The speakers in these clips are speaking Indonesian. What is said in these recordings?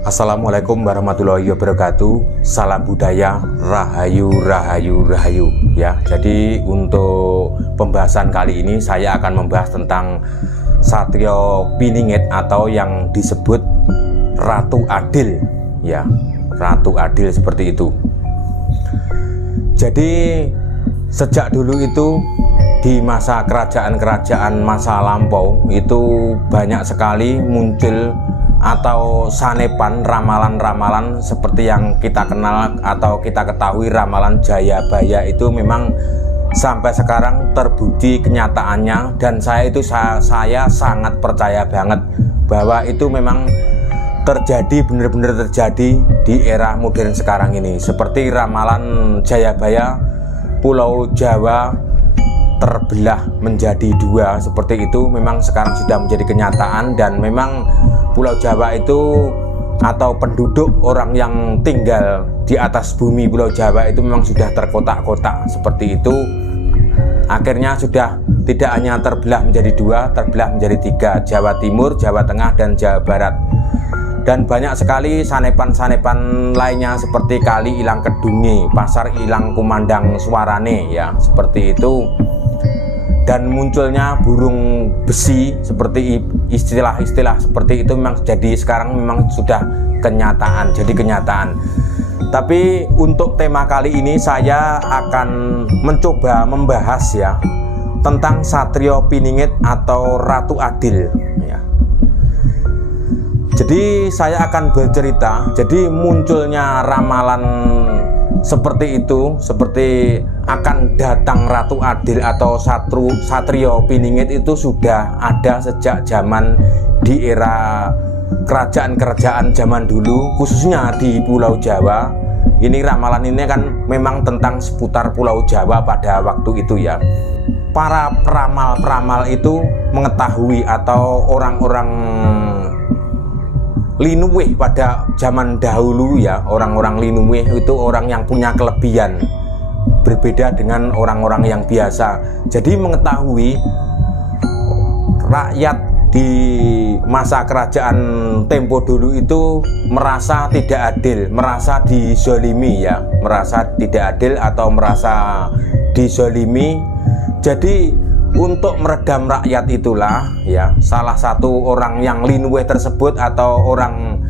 Assalamualaikum warahmatullahi wabarakatuh. Salam budaya, rahayu, rahayu, rahayu. Ya, jadi untuk pembahasan kali ini saya akan membahas tentang Satrio Piningit atau yang disebut Ratu Adil. Ya, Ratu Adil seperti itu. Jadi sejak dulu itu di masa kerajaan-kerajaan masa lampau itu banyak sekali muncul atau sanepan ramalan-ramalan seperti yang kita kenal atau kita ketahui ramalan Jayabaya itu memang sampai sekarang terbukti kenyataannya, dan saya sangat percaya banget bahwa itu memang terjadi, benar-benar terjadi di era modern sekarang ini. Seperti ramalan Jayabaya, Pulau Jawa terbelah menjadi dua seperti itu memang sekarang sudah menjadi kenyataan, dan memang Pulau Jawa itu atau penduduk orang yang tinggal di atas bumi Pulau Jawa itu memang sudah terkotak-kotak seperti itu. Akhirnya sudah tidak hanya terbelah menjadi dua, terbelah menjadi tiga: Jawa Timur, Jawa Tengah, dan Jawa Barat. Dan banyak sekali sanepan-sanepan lainnya seperti Kali Ilang Kedunge, Pasar Ilang Kumandang Suarane, ya seperti itu. Dan munculnya burung besi seperti istilah-istilah seperti itu memang jadi sekarang memang sudah kenyataan, jadi kenyataan. Tapi untuk tema kali ini saya akan mencoba membahas ya tentang Satrio Piningit atau Ratu Adil ya. Jadi saya akan bercerita, jadi munculnya ramalan seperti itu, seperti akan datang Ratu Adil atau Satrio Piningit itu sudah ada sejak zaman di era kerajaan-kerajaan zaman dulu, khususnya di Pulau Jawa. Ini ramalan ini kan memang tentang seputar Pulau Jawa pada waktu itu ya. Para peramal-peramal itu mengetahui, atau orang-orang Linuweh pada zaman dahulu ya, orang-orang Linuweh itu orang yang punya kelebihan berbeda dengan orang-orang yang biasa. Jadi mengetahui rakyat di masa kerajaan tempo dulu itu merasa tidak adil, merasa dizolimi ya, merasa tidak adil atau merasa dizolimi. Jadi untuk meredam rakyat itulah ya salah satu orang yang Linuweh tersebut atau orang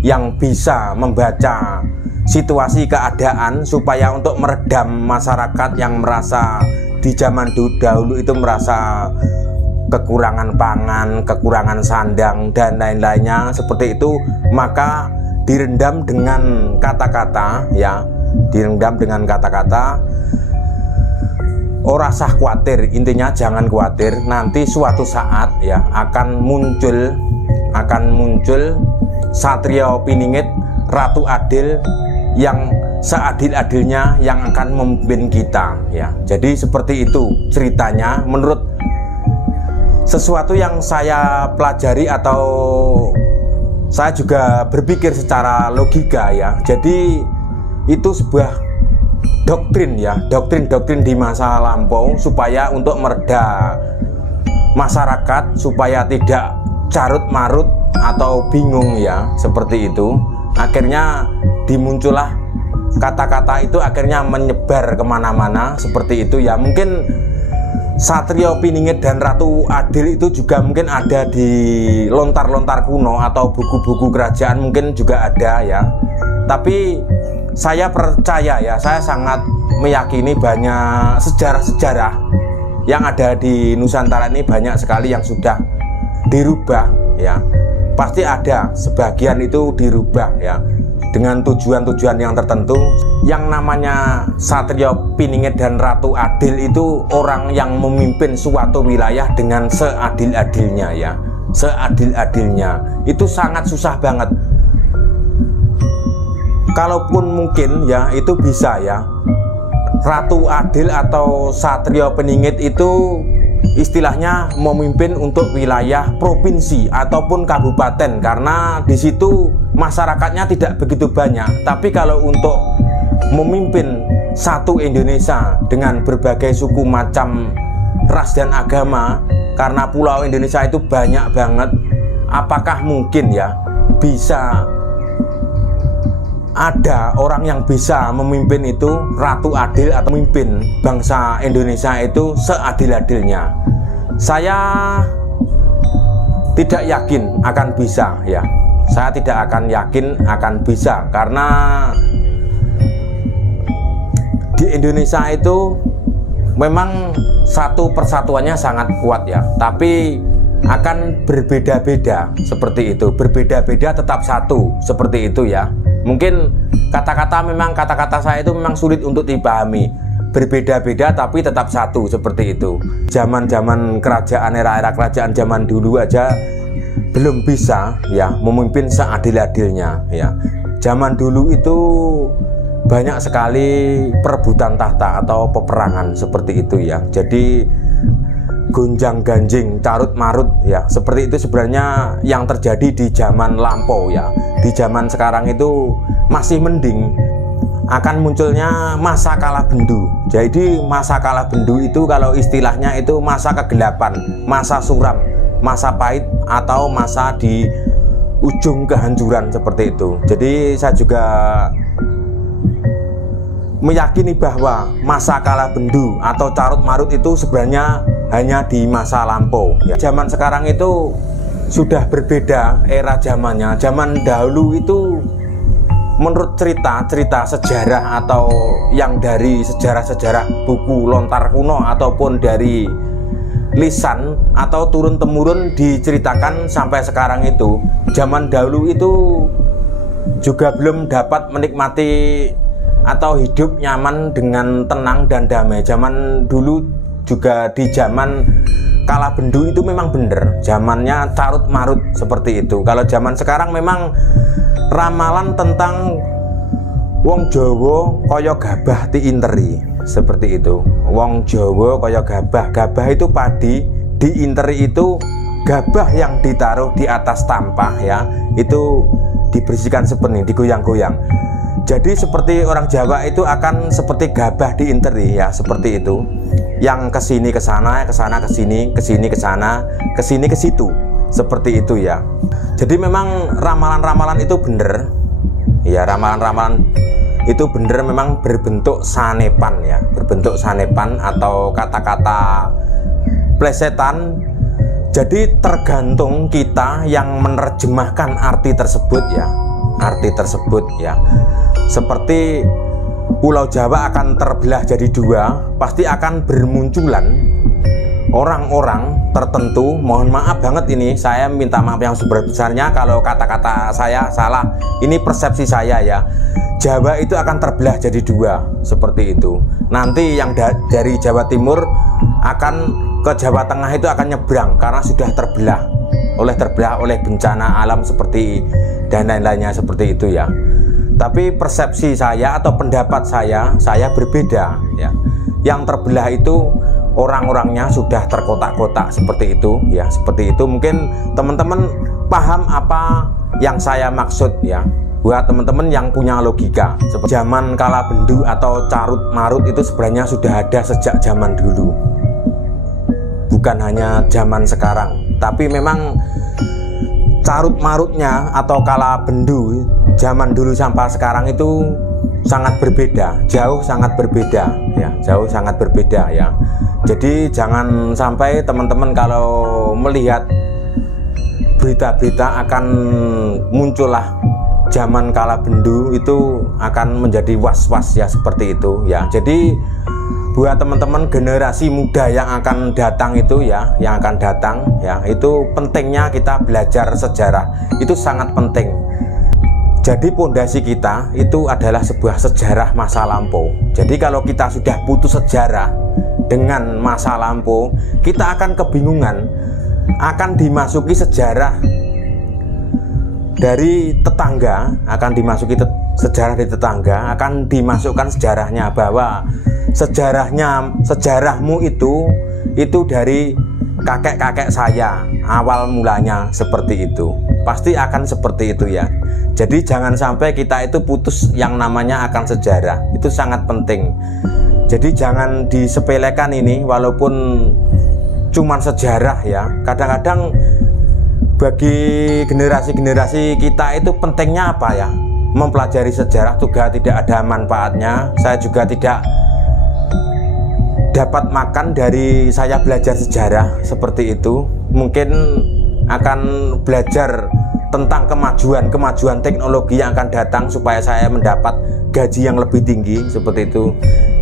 yang bisa membaca situasi keadaan supaya untuk meredam masyarakat yang merasa di zaman dahulu itu merasa kekurangan pangan, kekurangan sandang dan lain-lainnya seperti itu, maka direndam dengan kata-kata ya, direndam dengan kata-kata ora sah khawatir, intinya jangan khawatir, nanti suatu saat ya akan muncul Satrio Piningit, Ratu Adil yang seadil-adilnya yang akan memimpin kita ya. Jadi seperti itu ceritanya menurut sesuatu yang saya pelajari, atau saya juga berpikir secara logika ya. Jadi itu sebuah doktrin ya, doktrin di masa lampau supaya untuk mereda masyarakat supaya tidak carut marut atau bingung ya, seperti itu. Akhirnya dimuncullah kata-kata itu, akhirnya menyebar kemana-mana seperti itu ya. Mungkin Satrio Piningit dan Ratu Adil itu juga mungkin ada di lontar-lontar kuno atau buku-buku kerajaan mungkin juga ada ya. Tapi saya percaya ya, saya sangat meyakini banyak sejarah-sejarah yang ada di Nusantara ini banyak sekali yang sudah dirubah ya. Pasti ada sebagian itu dirubah ya dengan tujuan-tujuan yang tertentu. Yang namanya Satrio Piningit dan Ratu Adil itu orang yang memimpin suatu wilayah dengan seadil-adilnya ya, seadil-adilnya. Itu sangat susah banget. Kalaupun mungkin ya itu bisa ya, Ratu Adil atau Satrio Piningit itu istilahnya memimpin untuk wilayah provinsi ataupun kabupaten, karena di situ masyarakatnya tidak begitu banyak. Tapi kalau untuk memimpin satu Indonesia dengan berbagai suku macam, ras dan agama, karena pulau Indonesia itu banyak banget, apakah mungkin ya bisa ada orang yang bisa memimpin itu ratu adil atau memimpin bangsa Indonesia itu seadil-adilnya. Saya tidak yakin akan bisa ya. Saya tidak akan yakin akan bisa karena di Indonesia itu memang satu persatuannya sangat kuat ya, tapi akan berbeda-beda seperti itu. Berbeda-beda tetap satu seperti itu ya. Mungkin kata-kata saya itu memang sulit untuk dipahami. Berbeda-beda tapi tetap satu seperti itu. Zaman-zaman kerajaan, era-era kerajaan zaman dulu aja belum bisa ya memimpin seadil-adilnya ya. Zaman dulu itu banyak sekali perebutan tahta atau peperangan seperti itu ya. Jadi gonjang-ganjing, carut-marut ya, seperti itu sebenarnya yang terjadi di zaman lampau ya. Di zaman sekarang itu masih mending, akan munculnya masa kala bendu. Jadi masa kala bendu itu kalau istilahnya itu masa kegelapan, masa suram, masa pahit, atau masa di ujung kehancuran seperti itu. Jadi saya juga meyakini bahwa masa kala bendu atau carut marut itu sebenarnya hanya di masa lampau ya. Zaman sekarang itu sudah berbeda era zamannya. Zaman dahulu itu menurut cerita sejarah atau yang dari sejarah-sejarah buku lontar kuno ataupun dari lisan atau turun-temurun diceritakan sampai sekarang itu, zaman dahulu itu juga belum dapat menikmati atau hidup nyaman dengan tenang dan damai. Zaman dulu juga di zaman kala bendu itu memang bener, zamannya carut marut seperti itu. Kalau zaman sekarang memang ramalan tentang wong Jawa kaya gabah diinteri seperti itu. Wong Jawa kaya gabah, gabah itu padi, diinteri itu gabah yang ditaruh di atas tampah ya, itu dibersihkan seperti digoyang-goyang. Jadi seperti orang Jawa itu akan seperti gabah diinteri ya, seperti itu. Yang kesini ke sana, kesana ke sini, kesini ke sana, kesini ke situ, seperti itu ya. Jadi memang ramalan-ramalan itu bener ya, ramalan-ramalan itu bener memang berbentuk sanepan ya, berbentuk sanepan atau kata-kata plesetan. Jadi tergantung kita yang menerjemahkan arti tersebut ya, arti tersebut ya. Seperti Pulau Jawa akan terbelah jadi dua, pasti akan bermunculan orang-orang tertentu. Mohon maaf banget ini, saya minta maaf yang sebesar-besarnya kalau kata-kata saya salah. Ini persepsi saya ya. Jawa itu akan terbelah jadi dua, seperti itu. Nanti yang dari Jawa Timur akan ke Jawa Tengah itu akan nyebrang karena sudah terbelah oleh bencana alam seperti dan lain-lainnya seperti itu ya. Tapi persepsi saya atau pendapat saya berbeda ya. Yang terbelah itu orang-orangnya sudah terkotak-kotak seperti itu ya, seperti itu. Mungkin teman-teman paham apa yang saya maksud ya. Buat teman-teman yang punya logika, zaman kala bendu atau carut marut itu sebenarnya sudah ada sejak zaman dulu, bukan hanya zaman sekarang. Tapi memang carut marutnya atau kala bendu zaman dulu sampai sekarang itu sangat berbeda, jauh sangat berbeda ya, jauh sangat berbeda ya. Jadi jangan sampai teman-teman kalau melihat berita-berita akan muncullah zaman kala bendu itu akan menjadi was-was ya, seperti itu ya. Jadi buat teman-teman generasi muda yang akan datang itu ya, yang akan datang ya, itu pentingnya kita belajar sejarah, itu sangat penting. Jadi pondasi kita itu adalah sebuah sejarah masa lampau. Jadi kalau kita sudah putus sejarah dengan masa lampau, kita akan kebingungan, akan dimasuki sejarah dari tetangga, akan dimasuki sejarah dari tetangga, akan dimasukkan sejarahnya bahwa sejarahmu itu dari kakek-kakek saya awal mulanya seperti itu. Pasti akan seperti itu ya. Jadi jangan sampai kita itu putus yang namanya akan sejarah, itu sangat penting. Jadi jangan disepelekan ini, walaupun cuman sejarah ya. Kadang-kadang bagi generasi-generasi kita itu pentingnya apa ya? mempelajari sejarah juga tidak ada manfaatnya. Saya juga tidak dapat makan dari saya belajar sejarah seperti itu. Mungkin akan belajar tentang kemajuan teknologi yang akan datang supaya saya mendapat gaji yang lebih tinggi seperti itu.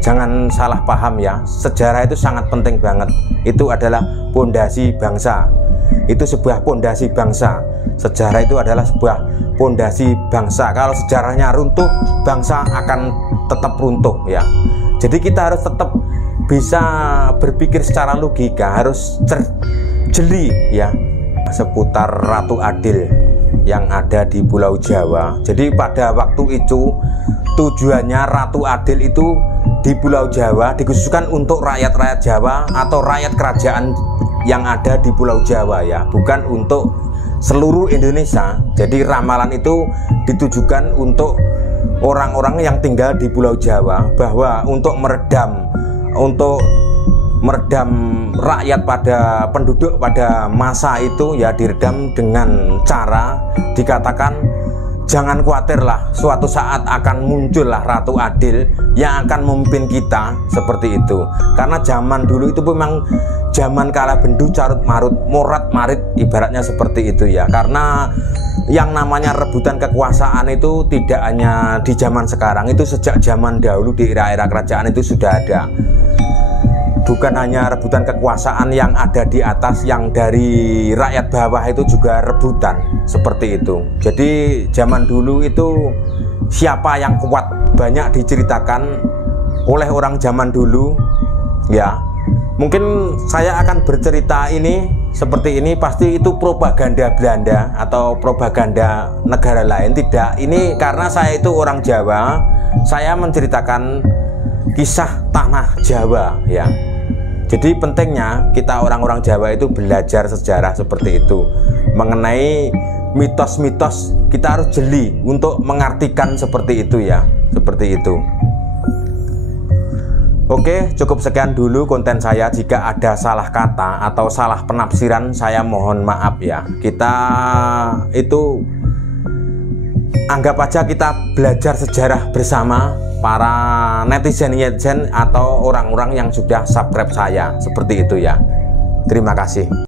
Jangan salah paham ya, sejarah itu sangat penting banget. Itu adalah pondasi bangsa. Itu sebuah pondasi bangsa. Sejarah itu adalah sebuah pondasi bangsa. Kalau sejarahnya runtuh, bangsa akan tetap runtuh ya. Jadi kita harus tetap bisa berpikir secara logika, harus jeli ya seputar Ratu Adil yang ada di Pulau Jawa. Jadi pada waktu itu tujuannya Ratu Adil itu di Pulau Jawa dikhususkan untuk rakyat-rakyat Jawa atau rakyat kerajaan yang ada di Pulau Jawa ya, bukan untuk seluruh Indonesia. Jadi ramalan itu ditujukan untuk orang-orang yang tinggal di Pulau Jawa, bahwa untuk meredam rakyat pada penduduk pada masa itu ya diredam dengan cara dikatakan jangan khawatirlah, suatu saat akan muncullah Ratu Adil yang akan memimpin kita seperti itu. Karena zaman dulu itu memang zaman kala bendu carut marut, morat marit, ibaratnya seperti itu ya. Karena yang namanya rebutan kekuasaan itu tidak hanya di zaman sekarang, itu sejak zaman dahulu di era-era kerajaan itu sudah ada. Bukan hanya rebutan kekuasaan yang ada di atas, yang dari rakyat bawah itu juga rebutan seperti itu. Jadi zaman dulu itu siapa yang kuat banyak diceritakan oleh orang zaman dulu ya. Mungkin saya akan bercerita ini seperti ini, pasti itu propaganda Belanda atau propaganda negara lain. Tidak, ini karena saya itu orang Jawa, saya menceritakan kisah tanah Jawa ya. Jadi pentingnya kita orang-orang Jawa itu belajar sejarah seperti itu. Mengenai mitos-mitos kita harus jeli untuk mengartikan seperti itu ya. Seperti itu. Oke, cukup sekian dulu konten saya. Jika ada salah kata atau salah penafsiran, saya mohon maaf ya. Kita itu anggap aja kita belajar sejarah bersama para netizen atau orang-orang yang sudah subscribe saya, seperti itu ya. Terima kasih.